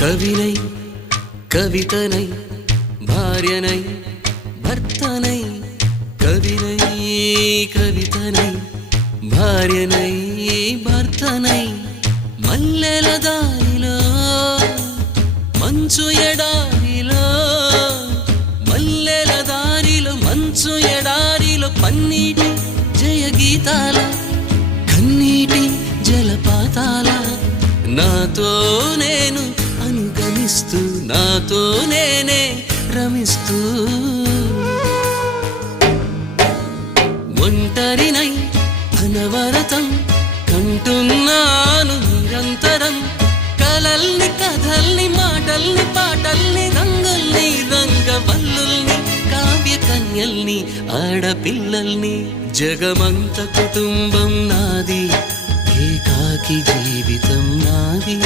కవినై కవితనై భార్యనై భర్తనై కవినై కవితనై భార్యనై భర్తనై మల్లెల దారిలో మంచు ఎడారిలో మల్లెల దారిలో మంచు ఎడారిలో పన్నీటి జయ గీతాల కన్నీటి జలపాతాల నాతో నేను అనుగమిస్తూ నాతో నేనే రమిస్తూ ఒంటరినై అనవరతం కంటున్నాను నిరంతరం కలల్ని కథల్ని మాటల్ని పాటల్ని రంగుల్ని రంగవల్లుల్ని కావ్య కన్యల్ని ఆడపిల్లల్ని జగమంత కుటుంబం నాది ఏకాకి జీవితం నాది